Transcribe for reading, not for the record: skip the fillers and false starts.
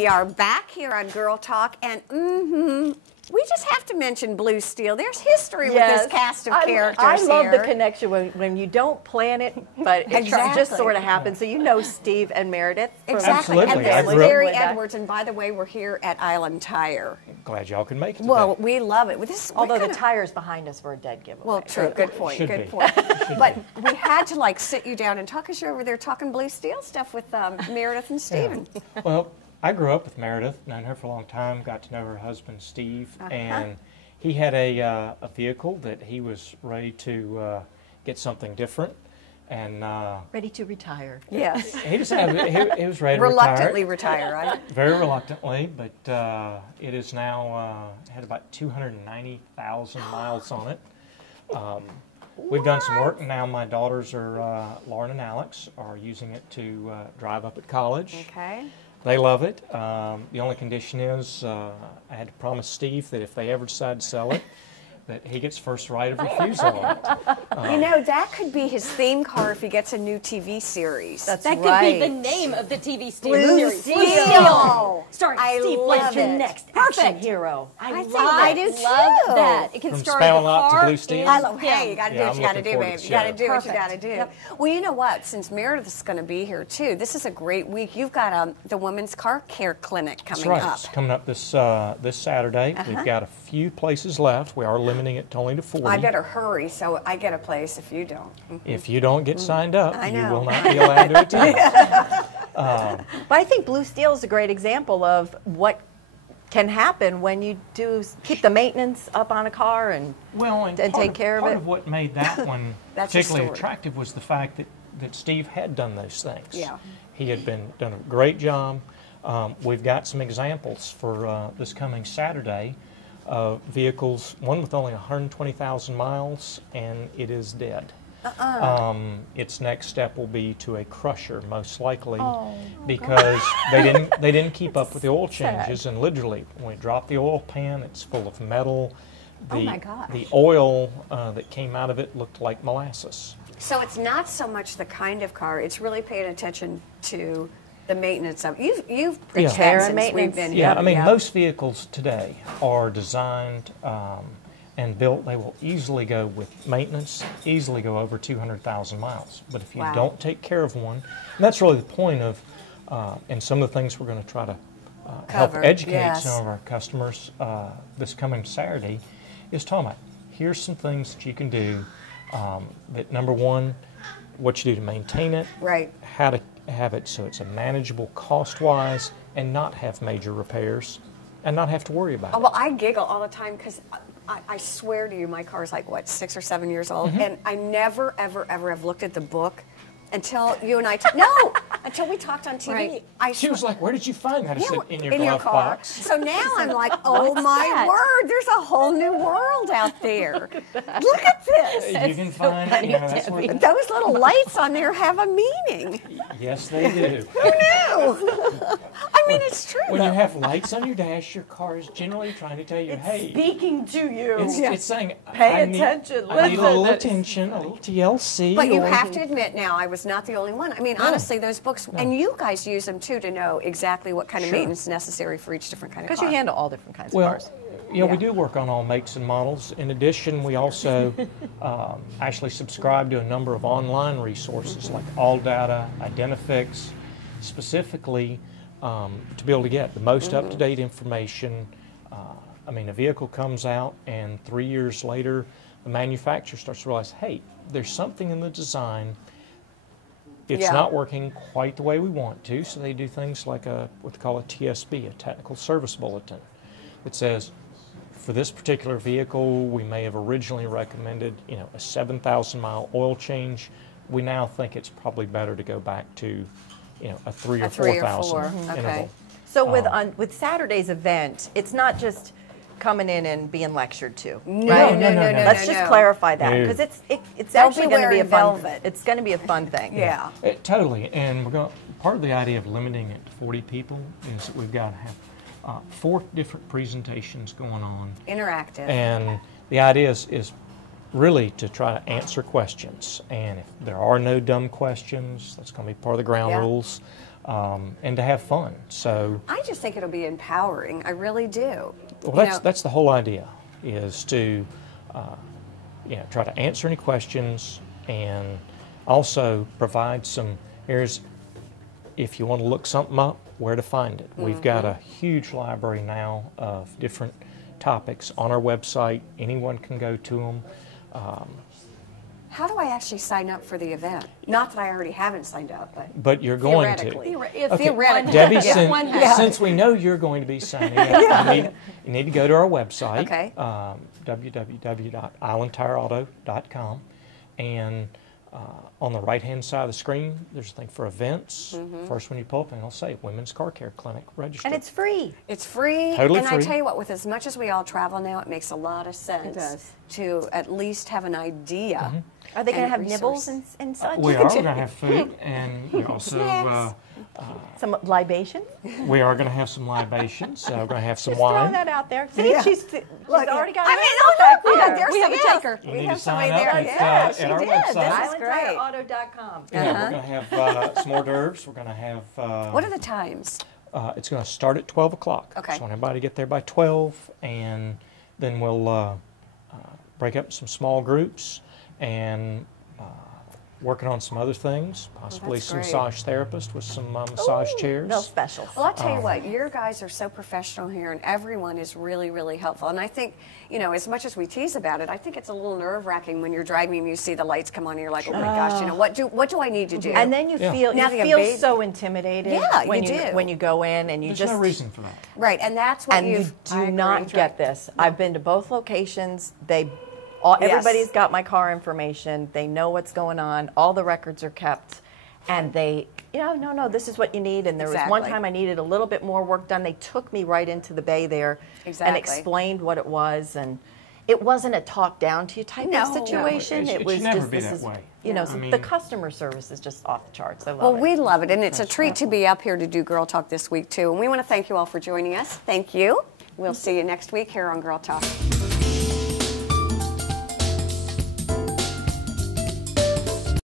We are back here on Girl Talk, and we just have to mention Blue Steel. There's history with this cast of characters I love here. the connection when you don't plan it, but it just sort of happens. So you know Steve and Meredith. Exactly. Absolutely. And this is Larry Edwards, and by the way, we're here at Island Tire. Glad y'all can make it today. Well, we love it. Although the tires behind us were a dead giveaway. Well, true. Good point. Good point. But we had to like sit you down and talk, because you're over there talking Blue Steel stuff with Meredith and Steven. Yeah. Well, I grew up with Meredith, known her for a long time, got to know her husband, Steve, and he had a vehicle that he was ready to get something different. And ready to retire. Yes. He was ready to reluctantly retire, right? Very reluctantly, but it is now had about 290,000 miles on it. We've done some work, and now my daughters are Lauren and Alex are using it to drive up at college. Okay. They love it. The only condition is I had to promise Steve that if they ever decide to sell it, that he gets first right of refusal on it. You know, that could be his theme car if he gets a new TV series. That could be the name of the TV series. Blue Steel. Starring Steve Blanchard, next action hero. I do too. Love that. It can From star Spamalot the to Blue Steel. I love. Hey, you got to do what you got to do, looking babe. forward You to got to the do what you show. got to do. Well, you know what? Since Meredith is going to be here too, this is a great week. You've got the Women's Car Care Clinic coming That's right. up. It's coming up this Saturday. We've got a few places left. We are limiting it to only to 40. I better hurry so I get a place if you don't. If you don't get signed up, you will not be allowed to attend. But I think Blue Steel is a great example of what can happen when you do keep the maintenance up on a car and take care of it. Part of what made that one particularly story. attractive was the fact that Steve had done those things. Yeah. He had done a great job. We've got some examples for this coming Saturday of vehicles, one with only 120,000 miles, and it is dead. Its next step will be to a crusher, most likely, because they didn't keep up with the oil changes, and literally, when we drop the oil pan, it's full of metal. The oil that came out of it looked like molasses. So it's not so much the kind of car; it's really paying attention to the maintenance of you've preached that since we've been here. Yeah, I mean, most vehicles today are designed and built. They will easily go with maintenance, easily go over 200,000 miles. But if you don't take care of one, and that's really the point of, and some of the things we're going to try to help educate some of our customers this coming Saturday, is talking about here's some things that you can do. That number one, what you do to maintain it, how to have it so it's a manageable cost-wise, and not have major repairs, and not have to worry about it. Well, I giggle all the time because I swear to you, my car's like, what, 6 or 7 years old, and I never, ever, ever have looked at the book until you and I, until we talked on TV. She was like, where did you find that? I said, in your glove box. So now I'm like, oh my word, there's a whole new world out there. Look at this. You can find, those little lights on there have a meaning. Yes, they do. Who knew? I mean, it's true. When you have lights on your dash, your car is generally trying to tell you, hey. Speaking to you. It's saying, pay attention. I need a little attention, a little TLC. But you have to admit now, I was not the only one. I mean, honestly, those books, and you guys use them too to know exactly what kind of maintenance is necessary for each different kind of car. Because you handle all different kinds of cars. Yeah, we do work on all makes and models. In addition, we also actually subscribe to a number of online resources like AllData, Identifix, specifically to be able to get the most up-to-date information. I mean, a vehicle comes out, and 3 years later, the manufacturer starts to realize, hey, there's something in the design. It's not working quite the way we want to, so they do things like what they call a TSB, a Technical Service Bulletin. It says, for this particular vehicle, we may have originally recommended, a 7,000-mile oil change. We now think it's probably better to go back to, a 3,000 or 4,000 interval. So with Saturday's event, it's not just coming in and being lectured to. No. Let's just clarify that, because it's actually going to be a fun. It's going to be a fun thing. Yeah. Totally, and part of the idea of limiting it to 40 people is that we've got to have 4 different presentations going on. Interactive. And the idea is really to try to answer questions. And if there are no dumb questions, that's going to be part of the ground rules. and to have fun. So I just think it'll be empowering. I really do. well, that's the whole idea, is to try to answer any questions and also provide some areas if you want to look something up, where to find it. We've got a huge library now of different topics on our website. Anyone can go to them. How do I actually sign up for the event? Not that I already haven't signed up, But you're going to. Theoretically. Debbie, since we know you're going to be signing up, you need to go to our website, Okay. www.islandtireauto.com, and on the right-hand side of the screen, there's a thing for events. First one you pull up, and it'll say Women's Car Care Clinic registered. And it's free. It's free. Totally and free. I tell you what, with as much as we all travel now, it makes a lot of sense does. to at least have an idea. Are they going to and have nibbles resource. and such? We are going to have food, and we also Some libation? we are going to have some libations. We're going to have some Just wine. throwing that out there. See, she's already got I it mean, back oh, there. there's We have a yes. taker. You We need have to sign somebody up there. at She our did. website. This is great. IslandTireAuto.com. Yeah, we're going to have some hors d'oeuvres. We're going to have. What are the times? It's going to start at 12 o'clock. Okay. So I want everybody to get there by 12, and then we'll break up some small groups and working on some other things, possibly that's some great. massage therapist with some massage chairs. No specials. Well, I'll tell you what, your guys are so professional here, and everyone is really, really helpful. And I think, as much as we tease about it, I think it's a little nerve-wracking when you're driving and you see the lights come on, and you're like, oh my gosh, what do I need to do? And then you feel Now that you have feel baby. so intimidated Yeah, when you do. when you go in and you There's just no reason for that. right, and that's what and you I do not agree. get this. I've been to both locations. Everybody's got my car information. They know what's going on. All the records are kept. And they, no, this is what you need. And there was one Exactly. time I needed a little bit more work done. They took me right into the bay there Exactly. and explained what it was. And it wasn't a talk down to you type No. of situation. No, it was should never just be this that is, way. so I mean- the customer service is just off the charts. I love Well, it. we love it, and it's a treat to be up here to do Girl Talk this week, too. And we want to thank you all for joining us. Thank you. We'll see you next week here on Girl Talk.